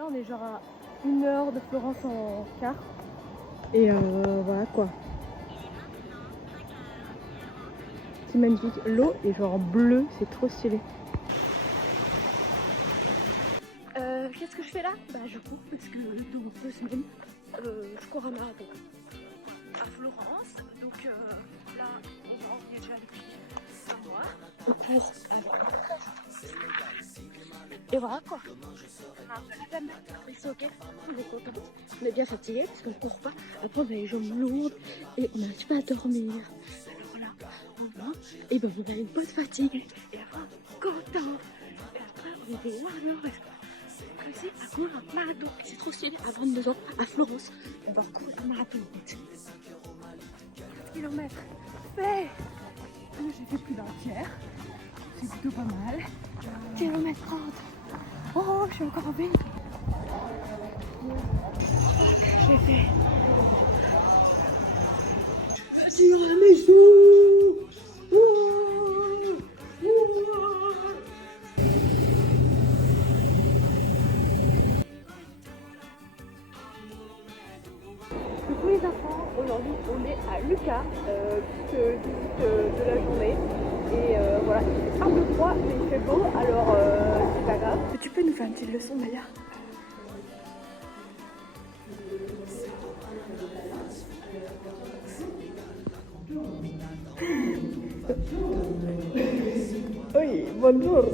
Là on est genre à 1 heure de Florence en car. Et voilà quoi. C'est magnifique. L'eau est genre bleu, c'est trop stylé. Qu'est-ce que je fais là? Bah je cours parce que dans 2 semaines je cours un marathon à Florence. Donc là on y est déjà depuis un mois. Je cours. Et voilà quoi. On a un peu la flemme, mais c'est ok. On est content. On est bien fatigué parce qu'on court pas. Après on a les jambes lourdes et on n'arrive pas à dormir. Alors là on va et ben on a une bonne fatigue. Et après on est content. Et après on est des warriors parce que comme si à courir un marathon. C'est trop stylé à 22 ans à Florence. On va courir un marathon en fait. 4 km fait. J'ai fait plus d'un tiers. C'est plutôt pas mal. Kilomètre 30. Oh, je suis encore en ville. J'ai fait. Sur la maison. Coucou les enfants, aujourd'hui on est à Lucca, petite visite de la journée. Et voilà, il fait un peu froid, mais il fait beau, alors c'est pas grave. Tu peux nous faire une petite leçon, Maya? Oui, bonjour.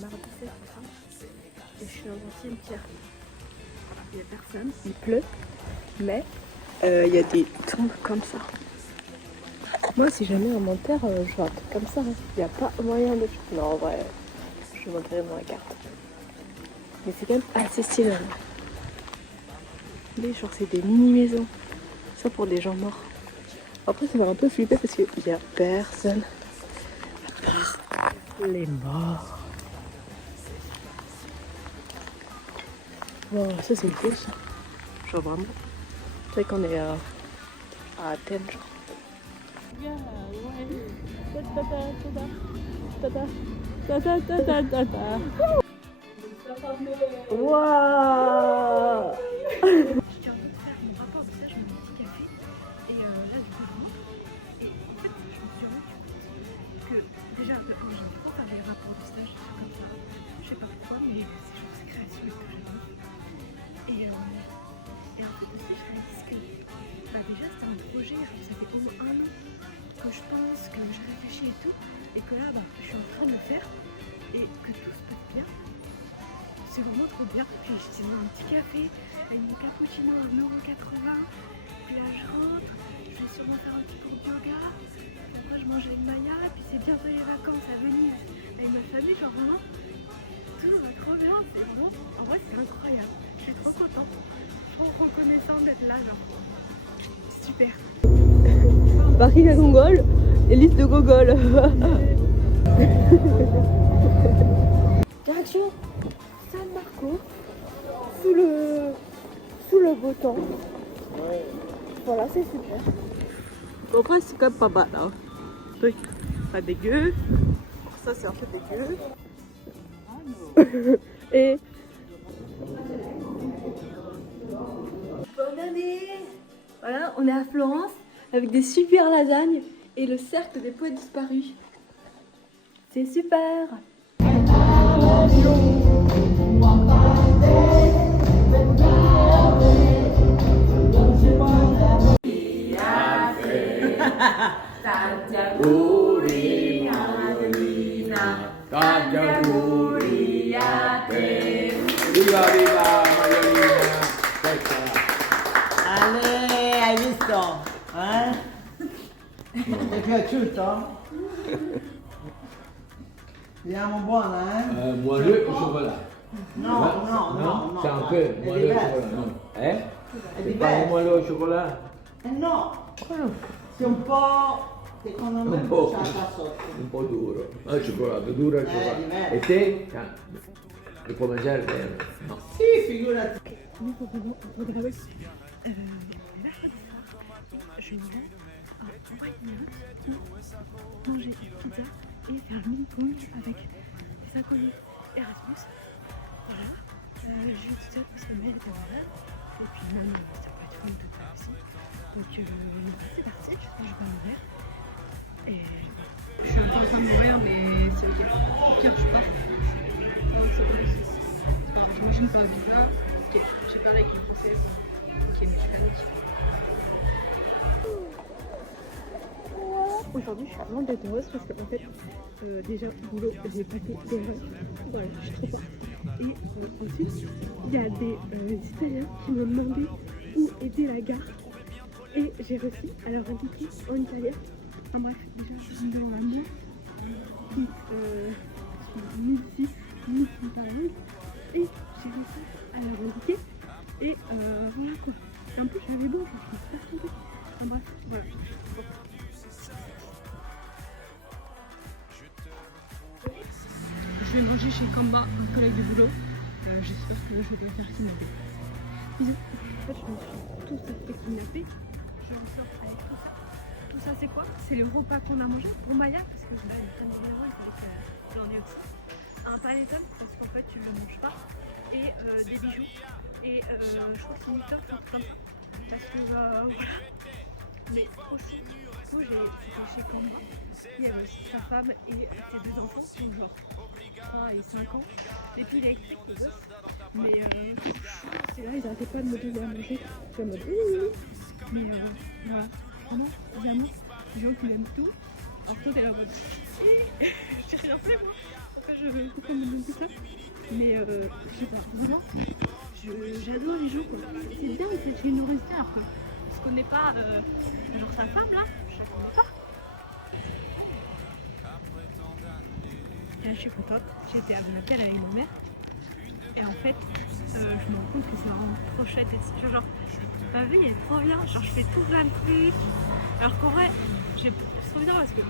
Mardi 7 et je suis dans un cimetière. Il n'y a personne, il pleut, mais il y a des tombes comme ça. Moi, si jamais on m'enterre, je fais un truc comme ça. Il n'y a pas moyen de... Non, en vrai, je montrerai mon carte. Mais c'est quand même assez stylé. Hein. Genre, c'est des mini-maisons. Ça pour des gens morts. Après, ça va un peu flipper parce qu'il n'y a personne. Les morts. Wow, ça c'est cool ça. Genre vraiment. C'est vrai qu'on est à Athènes genre. Waouh. J'étais en train de faire mon rapport de stage, mon petit café. Et là je rentre. Et en fait je me suis rendu compte que déjà quand j'avais pas faire des rapports de stage comme ça. Je sais pas pourquoi mais c'est genre c'est création et que j'aime. Et en fait aussi je réalise que bah déjà c'était un projet, genre, ça fait au moins 1 an que je pense, que je réfléchis et tout, et que là bah, je suis en train de le faire et que tout se passe bien. C'est vraiment trop bien. Puis j'étais dans un petit café avec mon cappuccino à 1,80 €. Puis là je rentre, je vais sûrement faire un petit cours de yoga. Après je mange avec Maya, et puis c'est bientôt les vacances à Venise avec ma famille, genre vraiment. Tout va trop bien, c'est vraiment, en vrai c'est incroyable, je suis trop contente, trop reconnaissante d'être là, genre, super. Paris à Gogol, élite de Gogol. Direction San Marco, sous le beau temps, voilà c'est super. Bon, après c'est quand même pas mal hein, truc pas dégueu, ça c'est un peu dégueu. Et bonne année. Voilà, on est à Florence avec des super lasagnes et le cercle des poètes disparus. C'est super. Viva, viva, Mariolina! Ale, hai visto? Ti è piaciuto? Vediamo buona, Moelleux au chocolat. No, no, no, no. C'est un peu È moelleux au diverso. chocolat. Non. È C'est pas diverso. moelleux au chocolat? No, sei un po', secondo me, Un po'. bruciata sotto. Un po' duro. Il cioccolato, duro il cioccolato. diverso. E te? Lo puoi mangiare bene? No. Sì, figurati. Mercredi soir, Je me dis, ah, on va une minute pour manger une pizza et faire le mini-pong avec des inconnus Erasmus. Voilà. Je suis toute seule parce que Mel était malade. Et puis même, ça peut être une toute seule aussi. Donc c'est parti, je vais mourir. Et je suis un peu en train de mourir, mais c'est ok. Au pire, je pars. Ah oui, c'est vrai. Alors, je m'enchaîne par la pizza. Ok, j'ai parlé avec une française. Ok, mécanique. Aujourd'hui, je suis vraiment déteureuse parce qu'en fait, déjà, au boulot, j'ai passé des heures. Voilà, je suis trop forte. Et ensuite, il y a des Italiens qui m'ont demandé où était la gare. Et j'ai réussi à leur indiquer en italien. Enfin bref, déjà, je suis devant la moi qui midi Paris. Et j'ai réussi à leur indiquer. Et voilà quoi. Et en plus, j'avais bon, je me suis pas trompée. Enfin bref, voilà. Bon. Je vais manger chez Kamba, un collègue de boulot. J'espère que je vais pas faire kidnapper. Bisous. En fait, je me suis tout ça fait kidnapper. Je ressors avec tout ça. Tout ça, c'est quoi? C'est le repas qu'on a mangé pour Maya, parce que là, il fallait que j'en ai aussi. Un panettone, parce qu'en fait, tu le manges pas. Et des bijoux. Et je crois que c'est une histoire, un truc comme ça. Parce que voilà. Mais aussi, du coup, j'étais chez Kamba. Il y avait aussi sa femme et ses 2 enfants qui ont genre 3 et 5 ans. Des piles électriques, les gosses. Mais c'est là, ils n'arrêtaient pas de me donner à manger. Je suis en mode mais voilà, vraiment, des amours, des gens qui aiment tout. Alors toi, t'es là en mode j'ai rien fait moi. En fait, je veux tout comme tout ça. Mais je sais pas, vraiment, j'adore les gens quoi. C'est bien d'être chez une nourricière quoi. Je connais pas genre sa femme là, je la connais pas. Et là je suis contente, j'ai été à Bunakel avec ma mère. Et en fait, je me rends compte que c'est vraiment trop chouette et genre, ma vie elle est trop bien, genre je fais tout plein de trucs. Alors qu'en vrai, c'est trop bien parce que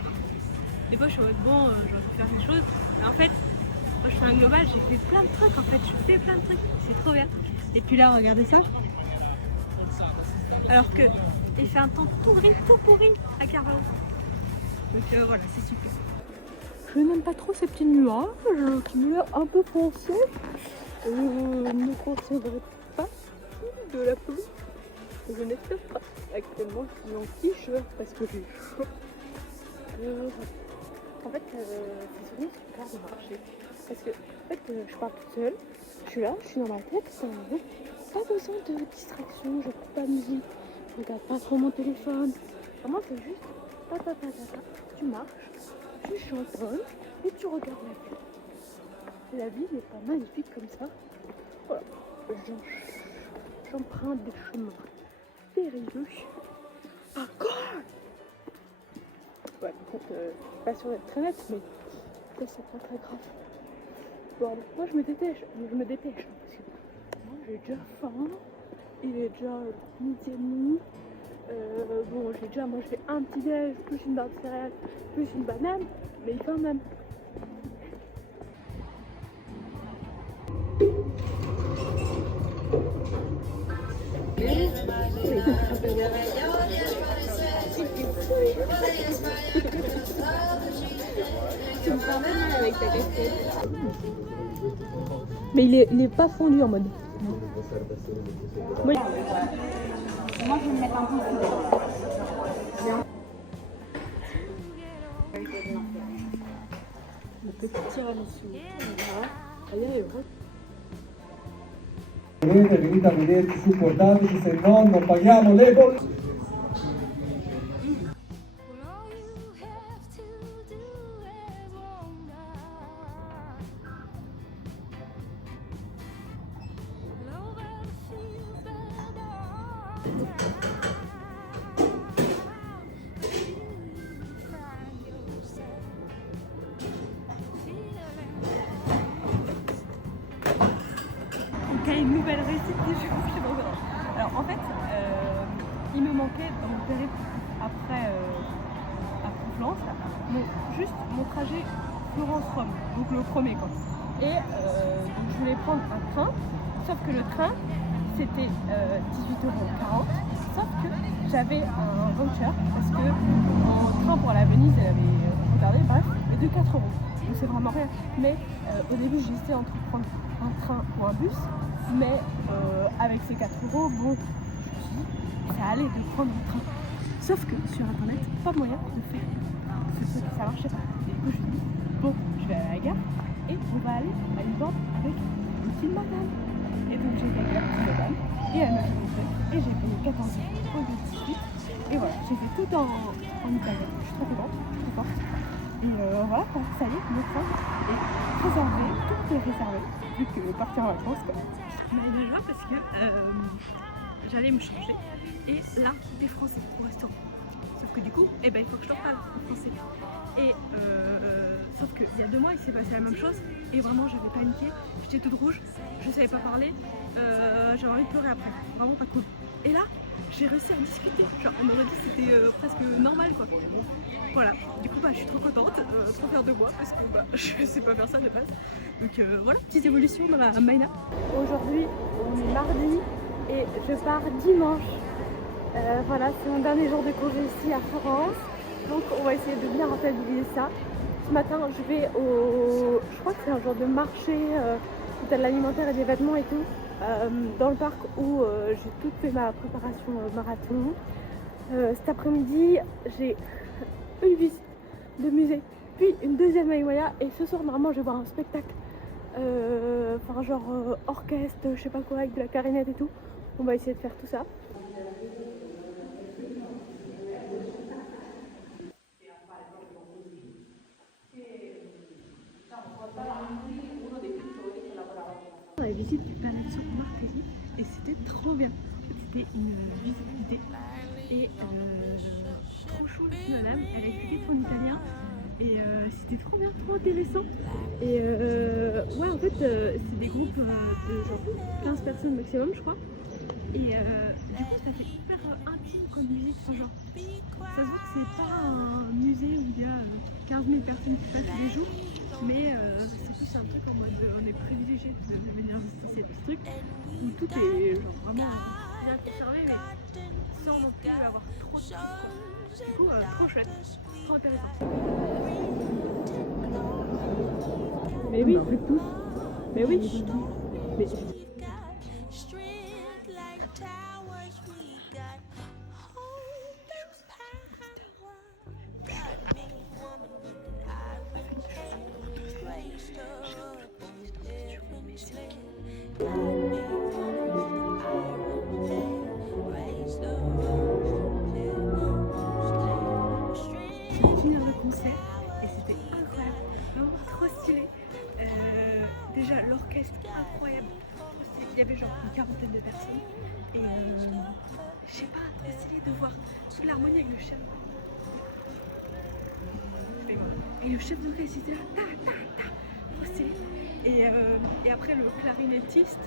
des fois je suis en mode bon, j'aurais pu faire des choses. Et en fait, moi je fais un global, j'ai fait plein de trucs en fait, je fais plein de trucs, c'est trop bien. Et puis là, regardez ça. Alors que il fait un temps tout pourri à Carvalho. Donc voilà, c'est super. Je n'aime pas trop ces petits nuages qui me l'air un peu foncés. Je ne conseillerais pas de la pluie. Je n'espère pas. Actuellement, je suis en t-shirt parce que j'ai chaud. En fait, c'est vraiment super de marcher. Parce que en fait, je pars toute seule. Je suis là, je suis dans ma tête. Pas besoin de distraction. Je coupe la musique. Je regarde pas trop mon téléphone. Vraiment, c'est juste tu marches, tu chantonnes et tu regardes la vie. La vie n'est pas magnifique comme ça. Voilà. J'emprunte des chemins périlleux. Encore. Ouais, donc, je suis pas sûre d'être très nette, mais ça c'est pas très grave. Bon, allez, moi je me dépêche, parce que moi j'ai déjà faim. Il est déjà midi et demi. Bon, j'ai déjà mangé un petit déj, plus une barre de céréales, plus une banane, mais quand même. Tu me parles mal avec ta casquette. Mais il est pas fondu en mode. Oui. Moi, je vais me mettre un peu Le petit tiramisu. Voilà. Venite a vederci, supportateci, se no non paghiamo le bollette. Une nouvelle réussite des jeux. Alors en fait, il me manquait dans mon périple après Florence, juste mon trajet Florence-Rome, donc le premier quoi. Et donc je voulais prendre un train, sauf que le train c'était 18,40 €. Sauf que j'avais un voucher parce que en train pour la Venise, elle avait retardé, bref, de 4 €. Donc c'est vraiment rien. Mais au début, j'hésitais entre prendre un train ou un bus. Mais avec ces 4 €, bon, je me suis dit, ça allait de prendre un train. Sauf que sur internet, pas moyen de faire ce truc, ça marchait pas. Et du coup, je me dis, bon, je vais à la gare et on va aller à une borne avec une petite madame. Et donc j'ai été avec la petite madame et elle m'a fait mon truc et j'ai payé 14 € au lieu de 18. Et voilà, j'ai fait tout en italien. Je suis trop contente, je suis trop forte. Et voilà, ça y est, le train est réservé, tout est réservé, vu que partir en vacances quoi. On a eu de joie parce que j'allais me changer et là des Français au restaurant. Sauf que du coup, il faut que je leur parle en français. Et sauf qu'il y a 2 mois, il s'est passé la même chose et vraiment j'avais paniqué, j'étais toute rouge, je savais pas parler, j'avais envie de pleurer après, vraiment pas cool. Et là, j'ai réussi à discuter, genre on m'aurait dit que c'était presque normal quoi. Bon, voilà, du coup je suis trop contente, trop fière de moi parce que je sais pas faire ça de base. Donc voilà, petite évolution dans la Maïna. Aujourd'hui, on est mardi et je pars dimanche. Voilà, c'est mon dernier jour de congé ici à Florence. Donc on va essayer de bien rentabiliser ça. Ce matin, je vais au... Je crois que c'est un genre de marché où t'as de l'alimentaire et des vêtements et tout. Dans le parc où j'ai tout fait ma préparation marathon. Cet après-midi, j'ai une visite de musée, puis une deuxième Maïwaya. Et ce soir, normalement, je vais voir un spectacle. Enfin, genre orchestre, je sais pas quoi, avec de la clarinette et tout. On va essayer de faire tout ça. On a visité du Palazzo Martelli et c'était trop bien. C'était une visite guidée et trop chou la madame, elle a expliqué tout en italien et c'était trop bien, trop intéressant. Et ouais, en fait c'est des groupes de genre 15 personnes maximum je crois. Et du coup ça fait hyper intime comme musique, enfin, genre ça se voit que c'est pas un musée où il y a 15 000 personnes qui passent tous les jours. Mais c'est plus un truc en mode on est privilégié de venir visiter ce truc où tout est genre vraiment bien conservé mais sans non plus avoir trop de choses. Du coup trop chouette, trop intéressant. Mais oui, tous. Mais oui. Mais... Finir le concert et c'était incroyable, vraiment trop stylé. Déjà l'orchestre incroyable, il y avait genre une 40aine de personnes et je sais pas, trop stylé de voir toute l'harmonie avec le chef. Et le chef d'orchestre était là, trop stylé. Et après le clarinettiste,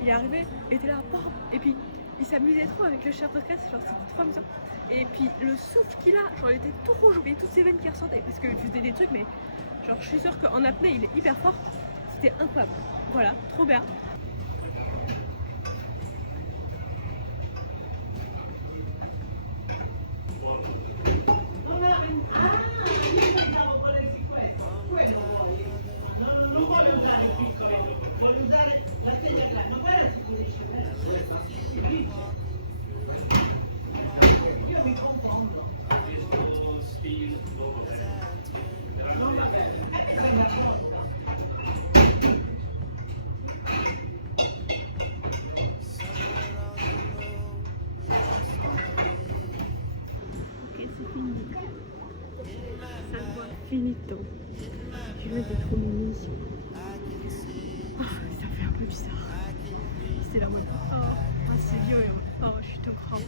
il est arrivé, il était là, bam, et puis il s'amusait trop avec le chef d'orchestre, genre c'était trop amusant. Et puis le souffle qu'il a, genre il était tout rouge, il y avait toutes ses veines qui ressortaient parce qu'il faisait des trucs, mais genre je suis sûre qu'en apnée il est hyper fort, c'était incroyable. Voilà, trop bien. Finito. Tu vois, c'est trop mimi. Oh, ça fait un peu bizarre. C'est la mode. Oh, c'est vieux. Oh, je suis tout grand.